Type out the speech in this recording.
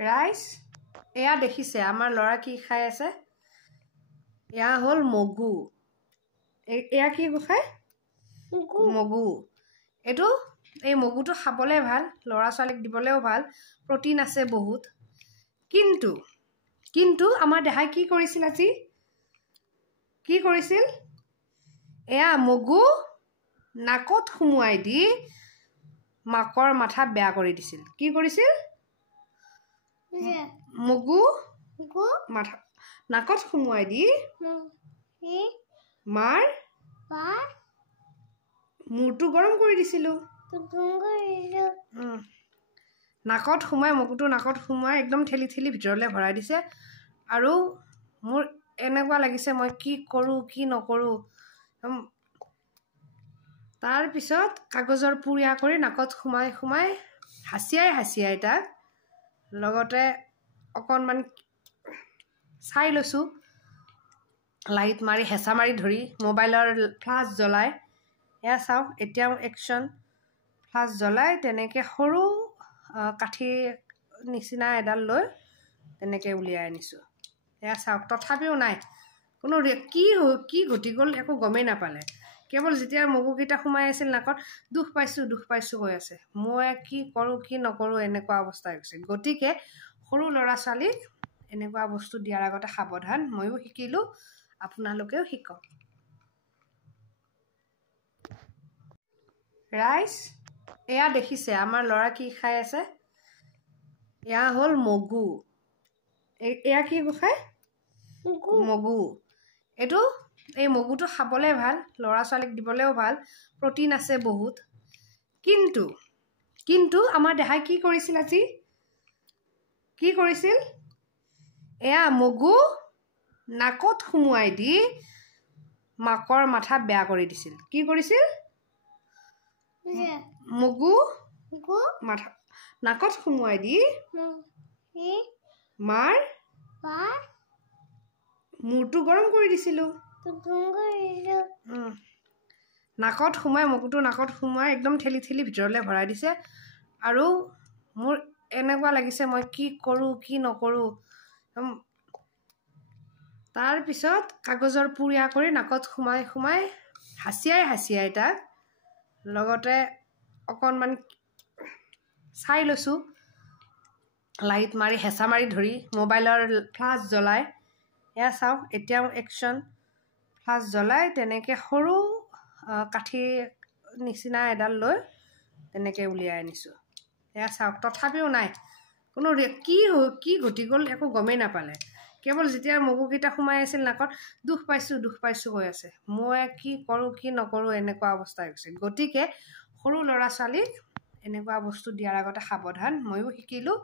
ৰাইজ এয়া দেখিছে আমাৰ ল'ৰা কি খাই আছে এয়া হ'ল মগু এয়া কি খায় মগু এইটো এই মগুটো খাবলে ভাল ল'ৰা ছোৱালীক দিবলেও ভাল প্ৰটিন আছে বহুত কিন্তু আমাৰ দেহাই কি কৰিছিল আজি কি কৰিছিল এয়া মগু নাকত সুমুৱাই দি মাকৰ মাথা বেয়া কৰি দিছিল কি কৰিছিল মগু মাথা নাকত সুমুৱাই দি মাৰ মূৰটো গৰম কৰি দিছিলো নাকত সুমাই মগুটো নাকত সুমাই একদম ঠেলি ঠেলি ভিতৰলে ভৰাই দিছে আৰু মোৰ এনেকুৱা লাগিছে মই কি কৰো কি নকৰো তাৰ পিছত কাগজৰ পুৰিয়া কৰি নাকত সুমাই সুমাই হাসিয়াই তাক লগতে অকণমান চাই লৈছো লাইট মাৰি হেঁচা মাৰি ধৰি মোবাইলৰ ফ্লাছ জ্বলাই এয়া চাওক এতিয়াও একশ্যন ফ্লাছ জ্বলাই তেনেকৈ সৰু কাঠি নিচিনা এডাল লৈ তেনেকৈ উলিয়াই আনিছোঁ এয়া চাওক তথাপিও নাই কোনো কি ঘটি গ'ল একো গমেই নাপালে কেৱল যেতিয়া মগুকেইটা সোমাই আছিল নাকত দুখ পাইছোঁ কৈ আছে মই কি কৰোঁ কি নকৰোঁ এনেকুৱা অৱস্থা হৈছে গতিকে সৰু ল'ৰা ছোৱালীক এনেকুৱা বস্তু দিয়াৰ আগতে সাৱধান ময়ো শিকিলোঁ আপোনালোকেও শিকক ৰাইজ এয়া দেখিছে আমাৰ ল'ৰা কি খাই আছে এয়া হ'ল মগু এয়া কি খায় মগু এইটো এই মগুটো খাবলে ভাল ল'ৰা ছোৱালীক দিবলেও ভাল প্ৰটিন আছে বহুত কিন্তু আমাৰ দেহাই কি কৰিছিল আজি কি কৰিছিল এয়া মগু নাকত সুমুৱাই দি মাকৰ মাথা বেয়া কৰি দিছিল কি কৰিছিল মগু মাথা নাকত সুমুৱাই দি মাৰ মূৰটো গৰম কৰি দিছিলো নাকত সুমাই মগুটো নাকত সুমুৱাই একদম ঠেলি ঠেলি ভিতৰলে ভৰাই দিছে আৰু মোৰ এনেকুৱা লাগিছে মই কি কৰো কি নকৰো তাৰ পিছত কাগজৰ পুৰিয়া কৰি নাকত সুমাই সুমাই হাসিয়াই তাক লগতে অকণমান চাই লৈছো লাইট মাৰি হেঁচা মাৰি ধৰি মোবাইলৰ ফ্লাছ জ্বলাই এয়া চাওক এতিয়াও একশ্যন ফ্লাছ জ্বলাই তেনেকৈ সৰু কাঠি নিচিনা এডাল লৈ তেনেকৈ উলিয়াই আনিছোঁ এয়া চাওক তথাপিও নাই কোনো কি ঘটি গ'ল একো গমেই নাপালে কেৱল যেতিয়া মগুকেইটা সোমাই আছিল নাকত দুখ পাইছোঁ কৈ আছে মই কি কৰোঁ কি নকৰোঁ এনেকুৱা অৱস্থা হৈছে গতিকে সৰু ল'ৰা ছোৱালীক এনেকুৱা বস্তু দিয়াৰ আগতে সাৱধান ময়ো শিকিলোঁ